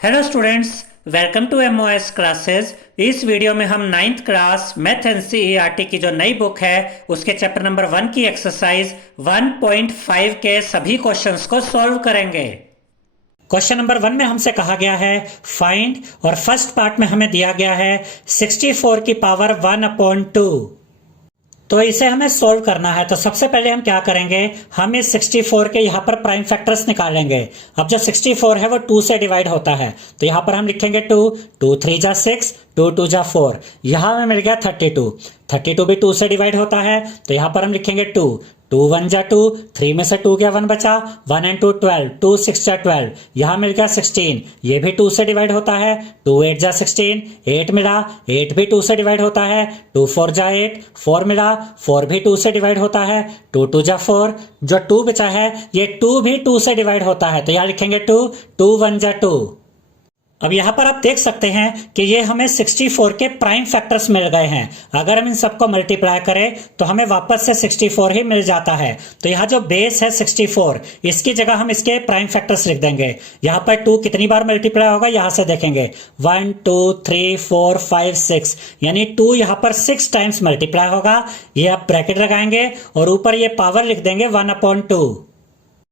Hello students, welcome to MOS classes. इस video में हम नाइन्थ क्लास मैथ एनसीईआरटी की जो नई बुक है उसके चैप्टर नंबर 1 की एक्सरसाइज 1.5 के सभी क्वेश्चंस को सॉल्व करेंगे। क्वेश्चन नंबर 1 में हमसे कहा गया है फाइंड, और फर्स्ट पार्ट में हमें दिया गया है 64 की पावर 1/2। तो इसे हमें सोल्व करना है। तो सबसे पहले हम क्या करेंगे, हम इस 64 के यहाँ पर प्राइम फैक्टर्स निकालेंगे। अब जो 64 है वो 2 से डिवाइड होता है, तो यहाँ पर हम लिखेंगे 2, 2 3 जा 6, 2 2 जा 4। यहाँ हमें मिल गया 32, 32 भी 2 से डिवाइड होता है, तो यहाँ पर हम लिखेंगे 2, 2 1 जा 2, 3 में से 2 गया 1 बचा, 1 and 2 12, 2 6 जा 12। यहाँ मिल गया 16, ये भी 2 से डिवाइड होता है, 2 8 जा 16, 8 मिला, 8 भी 2 से डिवाइड होता है, 2 4 जा 8, 4 मिला, 4 भी 2 से डिवाइड होता है, 2 2 जा 4। जो 2 बचा है ये 2 भी 2 से डिवाइड होता है, तो यहाँ लिखेंगे 2, 2 1 जा 2। अब यहां पर आप देख सकते हैं कि ये हमें 64 के प्राइम फैक्टर्स मिल गए हैं। अगर हम इन सबको मल्टीप्लाई करें तो हमें वापस से 64 ही मिल जाता है। तो यहाँ जो बेस है 64, इसकी जगह हम इसके प्राइम फैक्टर्स लिख देंगे। यहाँ पर 2 कितनी बार मल्टीप्लाई होगा यहां से देखेंगे, 1 2 3 4 5 6, यानी 2 यहाँ पर 6 टाइम्स मल्टीप्लाई होगा। ये आप ब्रैकेट लगाएंगे और ऊपर ये पावर लिख देंगे 1/2।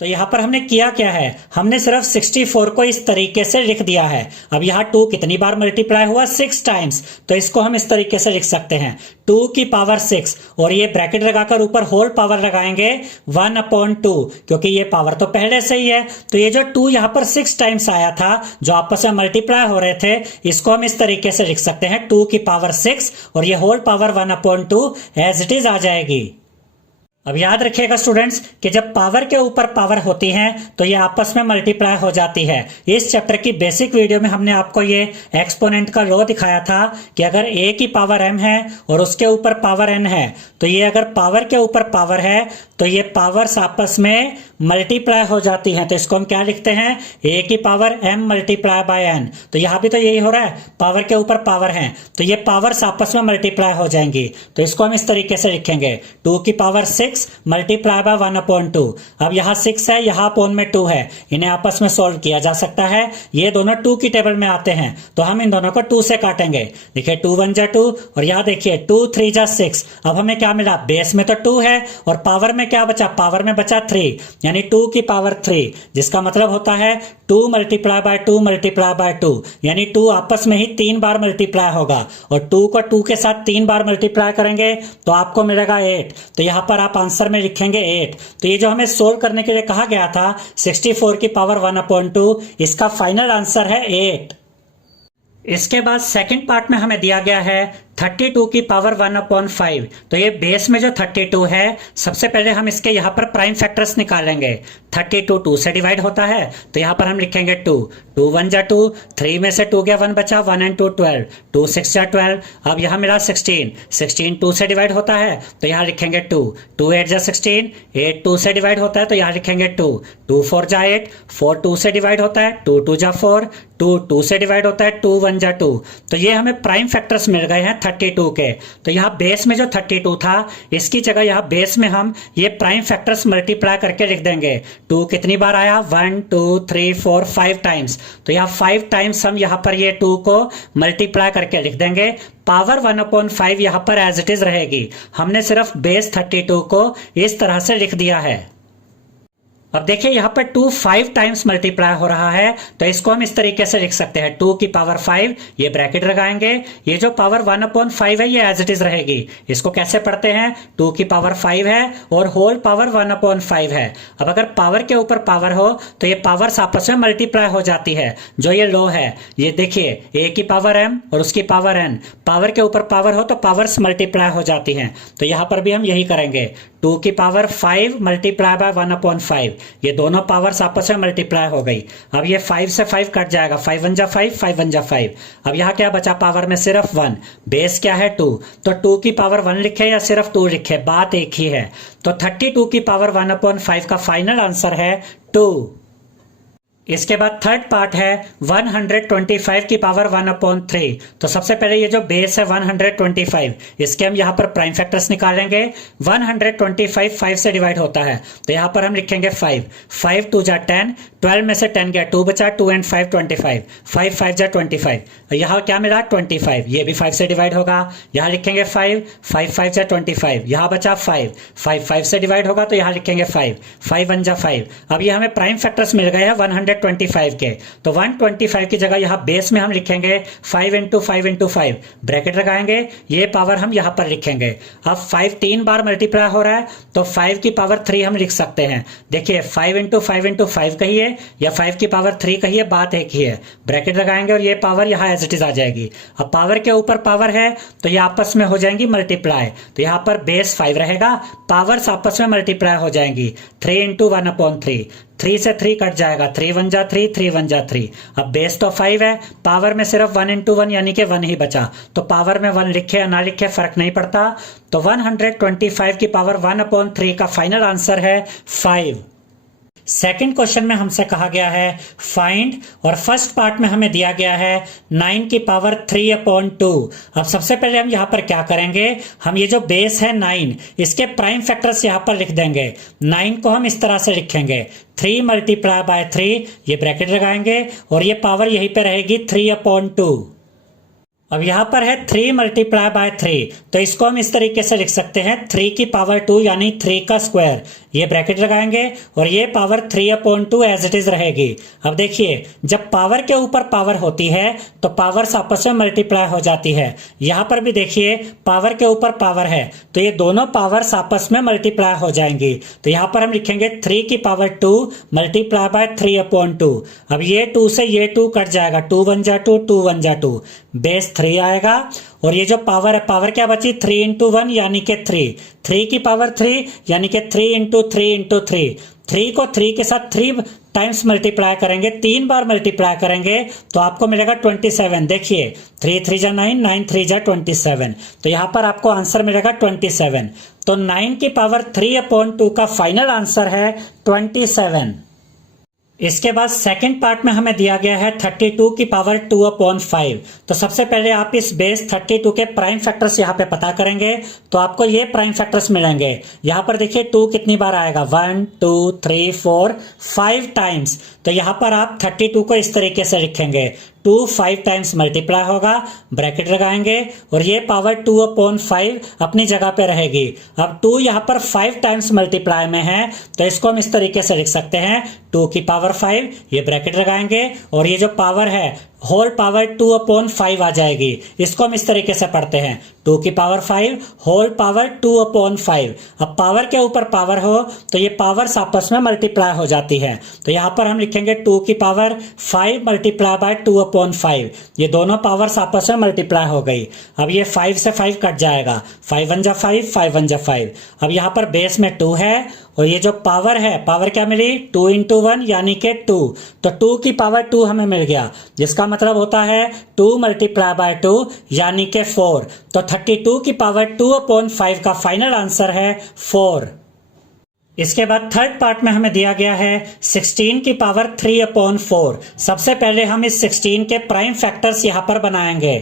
तो यहां पर हमने किया क्या है, हमने सिर्फ 64 को इस तरीके से लिख दिया है। अब यहाँ 2 कितनी बार मल्टीप्लाई हुआ, 6 टाइम्स, तो इसको हम इस तरीके से लिख सकते हैं 2 की पावर 6, और ये ब्रैकेट लगाकर ऊपर होल पावर लगाएंगे 1/2, क्योंकि ये पावर तो पहले से ही है। तो ये जो 2 यहाँ पर 6 टाइम्स आया था जो आपस में मल्टीप्लाई हो रहे थे, इसको हम इस तरीके से लिख सकते हैं 2 की पावर 6, और ये whole power 1/2 as it is आ जाएगी। अब याद रखिएगा स्टूडेंट्स कि जब पावर के ऊपर पावर होती है तो ये आपस में मल्टीप्लाई हो जाती है। इस चैप्टर की बेसिक वीडियो में हमने आपको ये एक्सपोनेंट का लॉ दिखाया था कि अगर a की पावर m है और उसके ऊपर पावर n है, तो ये अगर पावर के ऊपर पावर है तो ये पावर्स आपस में मल्टीप्लाई हो जाती हैं। तो इसको हम क्या लिखते हैं, a की power m multiply by n। तो यहाँ भी तो यही हो रहा है, पावर के ऊपर पावर है तो ये पावर्स आपस में मल्टीप्लाई हो जाएंगी। तो इसको हम इस तरीके से लिखेंगे 2 की पावर 6 मल्टीप्लाई बाय 1/2। अब यहाँ 6 है, यहाँ अपॉन में 2 है, इन्हें आपस में सॉल्व किया जा सकता है। ये दोनों 2 की टेबल में आते हैं, तो हम इन दोनों को 2 से काटेंगे। देखिए 2 1 जा 2, और यहाँ देखिए 2 3 जा 6। अब हमें क्या मिला, बेस में तो 2 है और पावर में क्या बचा, पावर में बचा 3, यानी 2 की पावर 3, जिसका मतलब होता है 2 मल्टीप्लाई बाय 2 मल्टीप्लाई बाय 2, यानी 2 आपस में ही 3 बार मल्टीप्लाई होगा, और 2 को 2 के साथ 3 बार मल्टीप्लाई करेंगे तो आपको मिलेगा 8। तो यहाँ पर आप आंसर में लिखेंगे 8। तो ये जो हमें सोल्व करने के लिए कहा गया था 64 की पावर 1/2, इसका फाइनल आंसर है 8। इसके बाद सेकंड पार्ट में हमें दिया गया है 32 की पावर 1/5। तो ये बेस में जो 32 है, सबसे पहले हम इसके यहाँ पर प्राइम फैक्टर्स निकालेंगे। 32 2 से डिवाइड होता है, तो यहाँ पर हम लिखेंगे 2, 2 1 जा 2, 3 में से 2 गया 1 बचा, 1 and 2 12, 2 6 जा 12। अब यहाँ मिला 16, 16 2 से डिवाइड होता है, तो यहाँ लिखेंगे 2, 2 8 जा 16, 8 2 से डिवाइड होता है, तो यहाँ लिखेंगे 2, 2 4 जा 8, 4 2 से डिवाइड होता है, 2 2 जा 4, 2 2 से डिवाइड होता है, 2 1 जा 2। तो ये हमें प्राइम फैक्टर्स मिल गए हैं 32 के। तो यहाँ बेस में जो 32 था, इसकी जगह यहाँ बेस में हम ये प्राइम फैक्टर्स मल्टीप्लाई करके लिख देंगे। 2 कितनी बार आया, 1 2 3 4 5 टाइम्स, तो यहाँ 5 टाइम्स हम यहाँ पर ये 2 को मल्टीप्लाई करके लिख देंगे। पावर 1/5 यहाँ पर एज इट इज रहेगी। हमने सिर्फ बेस 32 को इस तरह से लिख दिया है। अब देखिए यहाँ पर 2 5 टाइम्स मल्टीप्लाई हो रहा है, तो इसको हम इस तरीके से लिख सकते हैं 2 की पावर 5, ये ब्रैकेट लगाएंगे। ये जो पावर 1/5 है ये एज इट इज रहेगी। इसको कैसे पढ़ते हैं, 2 की पावर 5 है और होल पावर 1/5 है। अब अगर पावर के ऊपर पावर हो तो ये पावर्स आपस में मल्टीप्लाई हो जाती है। जो ये लो है, ये देखिए a की पावर m और उसकी पावर n, पावर के ऊपर पावर हो तो पावर्स मल्टीप्लाई हो जाती हैं। तो यहाँ पर भी हम यही करेंगे, 2 की पावर 5 मल्टीप्लाई बाय 1/5, ये दोनों पावर्स आपस में मल्टीप्लाई हो गई। अब ये 5 से 5 कट जाएगा, 5 1 जा 5, 5 1 जा 5। अब यहाँ क्या बचा, पावर में सिर्फ 1, बेस क्या है 2, तो 2 की पावर 1 लिखे या सिर्फ 2 लिखे, बात एक ही है। तो 32 की पावर 1/5 का फाइनल आंसर है 2। इसके बाद थर्ड पार्ट है 125 की पावर 1/3। तो सबसे पहले ये जो बेस है 125, इसके हम यहाँ पर प्राइम फैक्टर्स निकालेंगे। 125 5 से डिवाइड होता है, तो यहाँ पर हम लिखेंगे 5 5 2 जा 10, 12 में से 10 गया 2 बचा, 2 and 5 25, 5 5 जा 25, यहाँ क्या मिला 25, ये भी 5 से डिवाइड होगा, यहाँ लिखेंगे 5 5 5 जा 25, यहाँ बचा 5 5 5 से डिवाइड होगा, तो यहाँ लिखेंगे 5 5 1 जा 5। अब ये हमें प्राइम फैक्टर्स मिल गए हैं 125 के, तो 125 की जगह यहाँ बेस में हम लिखेंगे 5 into 5 into 5, ब्रैकेट लगाएंगे, ये पावर हम यहाँ पर लिखेंगे। अब 5 3 बार मल्टीप्लाई हो रहा है, तो 5 की पावर 3 हम लिख सकते हैं। देखिए 5 into 5 into 5 कहिए या 5 की पावर 3 कहिए, बात एक ही है। ब्रैकेट लगाएंगे और ये पावर यहाँ एज इट इज आ जाएगी। अब पावर के ऊपर पावर है, तो ये आपस में हो जाएंगी मल्टीप्लाई, तो यहाँ पर बेस 5 रहेगा, पावर्स आपस में मल्टीप्लाई हो जाएंगी। 3 into 1/3, 3 से 3 कट जाएगा, 3 1 जा 3, 3 1 जा 3। अब बेस तो 5 है, पावर में सिर्फ 1 into 1 यानी कि 1 ही बचा, तो पावर में 1 लिखे या ना लिखे फर्क नहीं पड़ता। तो 125 की पावर 1/3 का फाइनल आंसर है 5। सेकंड क्वेश्चन में हमसे कहा गया है फाइंड, और फर्स्ट पार्ट में हमें दिया गया है 9 की पावर 3/2। अब सबसे पहले हम यहाँ पर क्या करेंगे, हम ये जो बेस है 9, इसके प्राइम फैक्टर्स यहाँ पर लिख देंगे। 9 को हम इस तरह से लिखेंगे 3 × 3, ये ब्रैकेट लगाएंगे और ये पावर यहीं पे रहेगी 3/2। अब यहां पर है 3 × 3, तो इसको हम इस तरीके से लिख सकते हैं 3 की पावर 2 यानी 3 का स्क्वायर, ये ब्रैकेट लगाएंगे और ये पावर 3/2 एज इट इज रहेगी। अब देखिए जब पावर के ऊपर पावर होती है तो पावर्स आपस में मल्टीप्लाई हो जाती है। यहां पर भी देखिए पावर के ऊपर पावर है, तो ये दोनों पावर्स आपस में मल्टीप्लाई हो जाएंगी। तो यहां पर हम लिखेंगे 3 की पावर 2 × 3/2। अब ये 2 से ये 2 कट जाएगा, 2 1 जा 2, 2 1 जा 2, बेस 3 आएगा। और ये जो पावर है, पावर क्या बची 3 into 1 यानी कि 3 की पावर 3 यानी कि 3 into 3 into 3। 3 को 3 के साथ 3 टाइम्स मल्टीप्लाई करेंगे, 3 बार मल्टीप्लाई करेंगे तो आपको मिलेगा 27। देखिए 3 3 जा 9, 9 3 जा 27, तो यहां पर आपको आंसर मिलेगा 27। तो 9 की पावर 3/2 का फाइनल आंसर है 27। इसके बाद सेकंड पार्ट में हमें दिया गया है 32 की पावर 2/5। तो सबसे पहले आप इस बेस 32 के प्राइम फैक्टर्स यहाँ पे पता करेंगे, तो आपको ये प्राइम फैक्टर्स मिलेंगे। यहाँ पर देखिए 2 कितनी बार आएगा, 1 2 3 4 5 टाइम्स। तो यहाँ पर आप 32 को इस तरीके से लिखेंगे, 2 5 टाइम्स मल्टीप्लाई होगा, ब्रैकेट लगाएंगे और ये पावर 2/5 अपनी जगह पे रहेगी। अब 2 यहाँ पर 5 टाइम्स मल्टीप्लाई में है, तो इसको हम इस तरीके से लिख सकते हैं 2 की पावर 5, ये ब्रैकेट लगाएंगे और ये जो पावर है होल पावर 2/5 आ जाएगी। इसको हम इस तरीके से पढ़ते हैं 2 की पावर 5 होल पावर 2/5। अब पावर के ऊपर पावर हो तो ये पावर्स आपस में मल्टीप्लाई हो जाती है, तो यहाँ पर हम लिखेंगे 2 की पावर 5 × 2/5। ये दोनों पावर्स आपस में मल्टीप्लाई हो गई। अब ये 5 से 5 कट जाएगा, 5 1 जा 5, 5 1 जा 5। अब यहाँ पर बेस में 2 है और ये जो पावर है, पावर क्या मिली 2 into 1 यानी कि 2, तो 2 की पावर 2 हमें मिल गया, जिसका मतलब होता है 2 × 2 यानी कि 4। तो 32 की पावर 2/5 का फाइनल आंसर है 4। इसके बाद थर्ड पार्ट में हमें दिया गया है 16 की पावर 3/4। सबसे पहले हम इस 16 के प्राइम फैक्टर्स यहाँ पर बनाएंगे।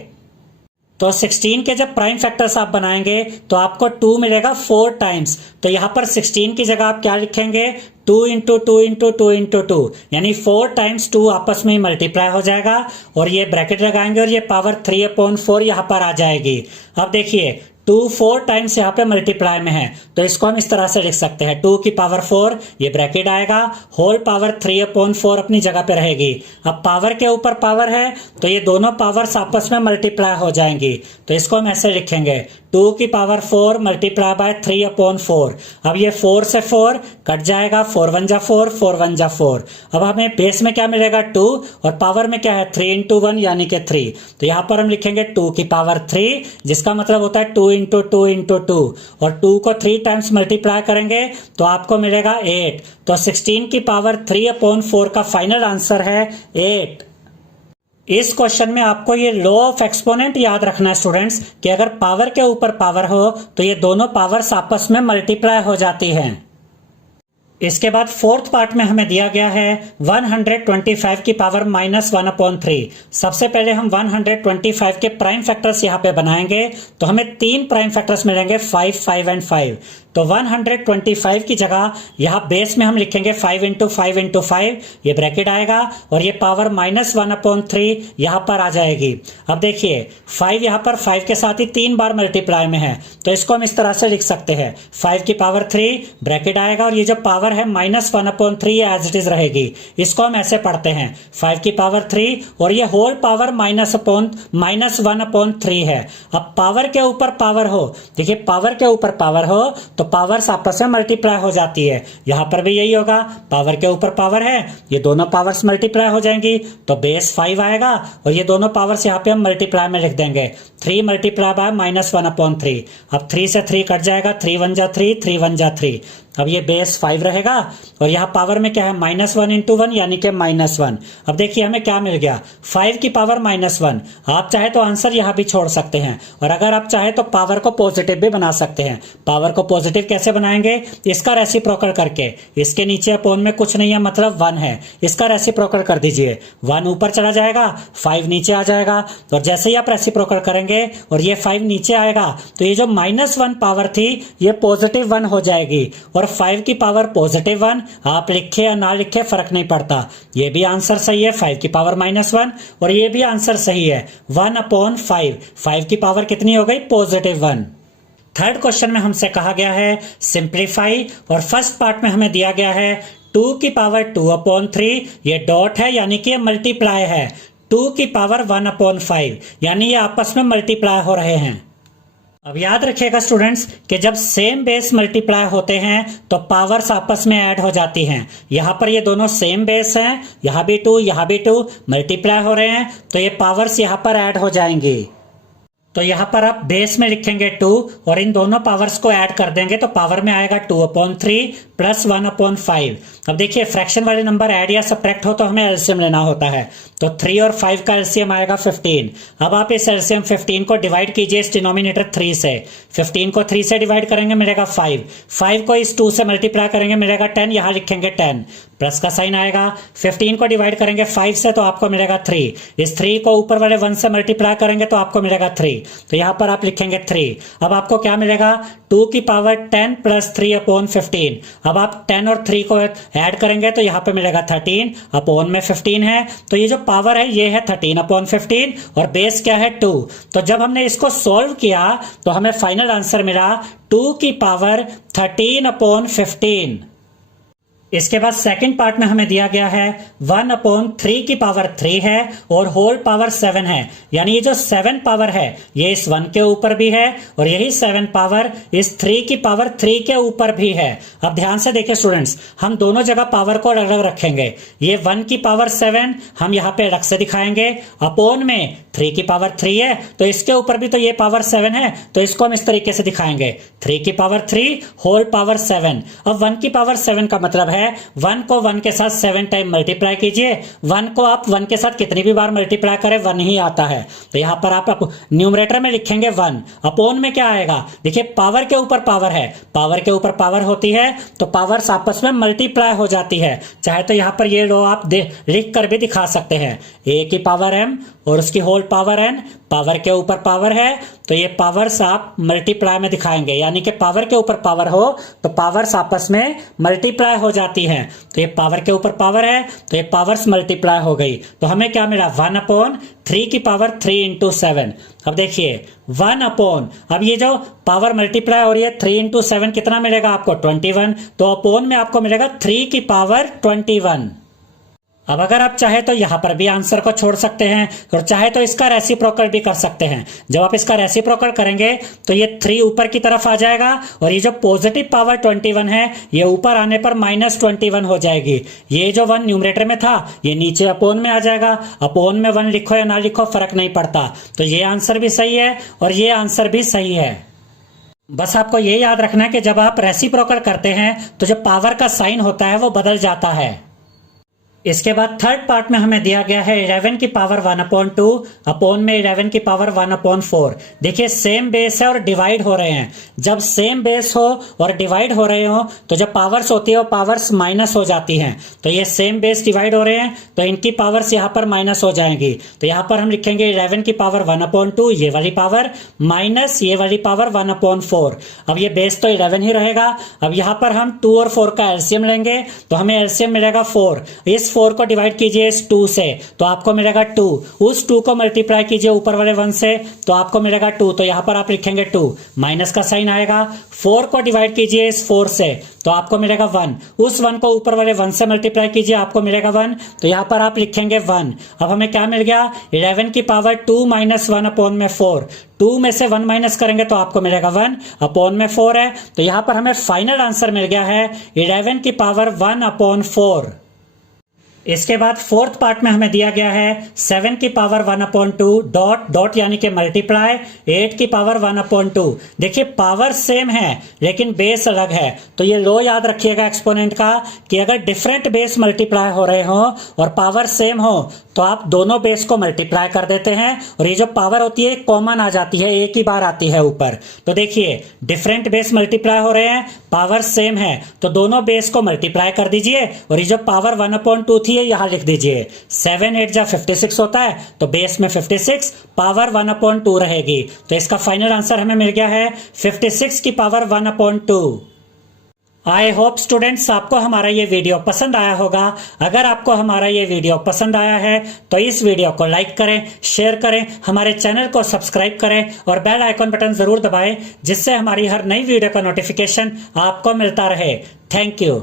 तो 16 के जब प्राइम फैक्टर्स आप बनाएंगे तो आपको 2 मिलेगा 4 टाइम्स। तो यहाँ पर 16 की जगह आप क्या लिखेंगे 2 into 2 into 2 into 2 यानी 4 टाइम्स 2 आपस में मल्टीप्लाई हो जाएगा और ये ब्रैकेट लगाएंगे और ये पावर 3/4 यहाँ पर आ जाएगी। अब देखिए 2 4 टाइम्स यहाँ पे मल्टीप्लाई में है, तो इसको हम इस तरह से लिख सकते हैं 2 की पावर 4, ये ब्रैकेट आएगा, होल पावर 3/4 अपनी जगह पे रहेगी। अब पावर के ऊपर पावर है तो ये दोनों पावर्स आपस में मल्टीप्लाई हो जाएंगी, तो इसको हम ऐसे लिखेंगे 2 की पावर 4 × 3/4। अब ये 4 से 4 कट जाएगा, 4 1 जा 4, 4 1 जा 4। अब हमें बेस में क्या मिलेगा 2 और पावर में क्या है 3 into 1 यानी कि 3। तो यहाँ पर हम लिखेंगे 2 की पावर 3, जिसका मतलब होता है 2 into 2 into 2 और 2 को 3 टाइम्स मल्टीप्लाई करेंगे तो आपको मिलेगा 8। तो 16 की पावर 3/4 का फाइनल आंसर है 8। इस क्वेश्चन में आपको ये लॉ ऑफ एक्सपोनेंट याद रखना है स्टूडेंट्स, कि अगर पावर के ऊपर पावर हो तो ये दोनों पावर्स आपस में मल्टीप्लाई हो जाती हैं। इसके बाद फोर्थ पार्ट में हमें दिया गया है 125 की पावर -1/3। सबसे पहले हम 125 के प्राइम फैक्टर्स यहाँ पे बनाएंगे, तो हमें 3 प्राइम फैक्टर्स मिलेंगे 5, 5 एंड 5। तो 125 की जगह यहाँ बेस में हम लिखेंगे 5 × 5 × 5, ये ब्रैकेट आएगा और ये पावर -1/3 यहाँ पर आ जाएगी। अब देखिए 5 यहाँ पर 5 के साथ ही 3 बार मल्टीप्लाई में है, तो इसको हम इस तरह से लिख सकते हैं 5 की पावर 3 ब्रैकेट आएगा और ये जो पावर है -1/3 एज इट इज रहेगी। इसको हम ऐसे पढ़ते हैं 5 की पावर 3 और ये होल पावर -1/3 है। अब पावर के ऊपर पावर हो, देखिए पावर के ऊपर पावर हो तो पावर्स आपस में मल्टीप्लाई हो जाती है। यहां पर भी यही होगा, पावर के ऊपर पावर है, ये दोनों पावर्स मल्टीप्लाई हो जाएंगी तो बेस 5 आएगा और ये दोनों पावर्स यहाँ पे हम मल्टीप्लाई में लिख देंगे 3 मल्टीप्लाई बाय -1/3। अब 3 से 3 कट जाएगा, 3 1 जा 3, 3 1 जा 3। अब ये बेस 5 रहेगा और यहाँ पावर में क्या है -1 × 1 यानी कि -1। अब देखिए हमें क्या मिल गया 5 की पावर -1। आप चाहे तो आंसर यहाँ भी छोड़ सकते हैं और अगर आप चाहे तो पावर को पॉजिटिव भी बना सकते हैं। पावर को पॉजिटिव कैसे बनाएंगे, इसका रेसिप्रोकल करके। इसके नीचे अपोन में कुछ नहीं है मतलब 1 है, इसका रेसिप्रोकल कर दीजिए। 1 ऊपर चला जाएगा, 5 नीचे आ जाएगा और जैसे ही आप रेसिप्रोकल करेंगे और ये 5 नीचे आएगा तो ये जो -1 पावर थी ये +1 हो जाएगी और 5 की पावर +1 आप लिखे या ना लिखे फर्क नहीं पड़ता। ये भी आंसर सही है 5 की पावर -1 और ये भी आंसर सही है 1/5। 5 की पावर कितनी हो गई +1। थर्ड क्वेश्चन में हमसे कहा गया है सिंप्लीफाई और फर्स्ट पार्ट में हमें दिया गया है 2 की पावर 2/3, ये डॉट है यानी कि ये मल्टीप्लाई है। 2 की पावर 1/5 यानी ये आपस में मल्टीप्लाई हो रहे हैं। अब याद रखिएगा स्टूडेंट्स कि जब सेम बेस मल्टीप्लाई होते हैं तो पावर्स आपस में ऐड हो जाती हैं। यहां पर ये दोनों सेम बेस हैं, यहां भी 2 यहां भी 2 मल्टीप्लाई हो रहे हैं तो ये पावर्स यहां पर ऐड हो जाएंगी। तो यहां पर आप बेस में लिखेंगे 2 और इन दोनों पावर्स को ऐड कर देंगे तो पावर में आएगा 2/3 प्लस 1/5। अब देखिए फ्रैक्शन वाले नंबर ऐड या सब्ट्रैक्ट हो तो हमें एलसीएम लेना होता है, तो 3 और 5 का एलसीएम आएगा 15। अब आप इस एलसीएम 15 को डिवाइड कीजिए इस डिनोमिनेटर 3 से। 15 को 3 से डिवाइड करेंगे मिलेगा 5, 5 को इस 2 से मल्टीप्लाई करेंगे मिलेगा 10, यहां लिखेंगे 10 प्लस का साइन आएगा। 15 को डिवाइड करेंगे 5 से तो आपको मिलेगा 3, इस 3 को ऊपर वाले 1 से मल्टीप्लाई करेंगे तो आपको मिलेगा 3, तो यहां पर आप लिखेंगे 3। अब आपको क्या मिलेगा 2 की पावर 10 प्लस 3/15। अब आप 10 और 3 को ऐड करेंगे तो यहां पे मिलेगा 13, अपॉन में 15 है तो ये जो पावर है ये है 13/15 और बेस क्या है 2। तो जब हमने इसको सॉल्व किया तो हमें फाइनल आंसर मिला 2 की पावर 13/15। इसके बाद सेकंड पार्ट में हमें दिया गया है 1/3 की पावर 3 है और होल पावर 7 है, यानी ये जो 7 पावर है ये इस 1 के ऊपर भी है और यही 7 पावर इस 3 की पावर 3 के ऊपर भी है। अब ध्यान से देखिए स्टूडेंट्स, हम दोनों जगह पावर को अलग अलग रखेंगे। ये 1 की पावर 7 हम यहाँ पे अलग से दिखाएंगे, अपॉन में 3 की पावर 3 है तो इसके ऊपर भी तो ये पावर 7 है तो इसको हम इस तरीके से दिखाएंगे 3 की पावर 3 होल पावर 7। अब 1 की पावर 7 का मतलब है 1 को 1 के साथ 7 टाइम मल्टीप्लाई कीजिए। 1 को आप 1 के साथ कितनी भी बार मल्टीप्लाई करें 1 ही आता है, तो यहां पर आप न्यूमरेटर में लिखेंगे 1, अपॉन में क्या आएगा, देखिए पावर के ऊपर पावर है, पावर के ऊपर पावर होती है तो पावर्स आपस में मल्टीप्लाई हो जाती है। चाहे तो यहां पर ये लो आप लिख कर भी दिखा सकते हैं a की पावर m और उसकी होल पावर n, पावर के ऊपर पावर है तो ये पावर्स आप मल्टीप्लाई में दिखाएंगे, यानी कि पावर के ऊपर पावर हो तो पावर्स आपस में मल्टीप्लाई हो जाती हैं। तो ये पावर के ऊपर पावर है तो ये पावर्स मल्टीप्लाई हो गई, तो हमें क्या मिला 1/3 की पावर 3 × 7। अब देखिए 1 अब ये जो पावर मल्टीप्लाई और ये 3 × 7 कितना मिलेगा आपको 21, तो अपॉन में आपको मिलेगा 3 की पावर 21। अब अगर आप चाहे तो यहां पर भी आंसर को छोड़ सकते हैं और चाहे तो इसका रेसिप्रोकल भी कर सकते हैं। जब आप इसका रेसिप्रोकल करेंगे तो ये 3 ऊपर की तरफ आ जाएगा और ये जो पॉजिटिव पावर 21 है ये ऊपर आने पर -21 हो जाएगी। ये जो 1 न्यूमरेटर में था ये नीचे अपॉन में आ जाएगा, अपॉन में 1 लिखो या ना लिखो फर्क नहीं पड़ता। तो ये आंसर भी सही है और ये आंसर भी सही है। बस आपको ये याद रखना है कि जब आप रेसिप्रोकल करते हैं तो जो पावर का साइन होता है वो बदल जाता है। इसके बाद थर्ड पार्ट में हमें दिया गया है 11 की पावर 1/2 अपॉन में 11 की पावर 1/4। देखिए सेम बेस है और डिवाइड हो रहे हैं। जब सेम बेस हो और डिवाइड हो रहे हो तो जब पावर्स होती है वो पावर्स माइनस हो जाती हैं। तो ये सेम बेस डिवाइड हो रहे हैं तो इनकी पावर्स यहाँ पर माइनस हो जाएंगी। तो यहाँ पर हम लिखेंगे 11 की पावर 1/2 ये वाली पावर माइनस ये वाली पावर 1/4। अब ये बेस तो 11 ही रहेगा। अब यहाँ पर हम 2 और 4 का एलसीएम लेंगे तो हमें एलसीएम मिलेगा 4। इस 4 को डिवाइड कीजिए इस 2 से तो आपको मिलेगा 2। उस 2 को मल्टीप्लाई कीजिए ऊपर वाले 1 से तो आपको मिलेगा 2। तो यहां पर आप लिखेंगे 2, माइनस का साइन आएगा। 4 को डिवाइड कीजिए इस 4 से तो आपको मिलेगा 1। उस 1 को ऊपर वाले 1 से मल्टीप्लाई कीजिए आपको मिलेगा 1। तो यहां पर आप लिखेंगे 1। अब हमें क्या मिल गया 11 की पावर 2 माइनस 1 अपॉन में 4। 2 में से 1 माइनस करेंगे तो आपको मिलेगा 1 अपॉन में 4 है। तो यहां पर हमें फाइनल आंसर मिल गया है 11 की पावर 1/4। इसके बाद फोर्थ पार्ट में हमें दिया गया है 7 की पावर 1/2 डॉट डॉट यानी कि मल्टीप्लाई 8 की पावर 1/2। देखिए पावर सेम है लेकिन बेस अलग है। तो ये लो याद रखिएगा एक्सपोनेंट का कि अगर डिफरेंट बेस मल्टीप्लाई हो रहे हो और पावर सेम हो तो आप दोनों बेस को मल्टीप्लाई कर देते हैं और ये जो पावर होती है कॉमन आ जाती है, एक ही बार आती है ऊपर। तो देखिए डिफरेंट बेस मल्टीप्लाई हो रहे हैं, पावर सेम है तो दोनों बेस को मल्टीप्लाई कर दीजिए और ये जो पावर 1/2 थी यहां लिख दीजिए। 7 8 जा 56 होता है तो बेस में 56 पावर 1/2 रहेगी। तो इसका फाइनल आंसर हमें मिल गया है 56 की पावर 1/2। आई होप स्टूडेंट्स आपको हमारा ये वीडियो पसंद आया होगा। अगर आपको हमारा ये वीडियो पसंद आया है तो इस वीडियो को लाइक करें, शेयर करें, हमारे चैनल को सब्सक्राइब करें और बेल आइकन बटन जरूर दबाएं जिससे हमारी हर नई वीडियो का नोटिफिकेशन आपको मिलता रहे। Thank you.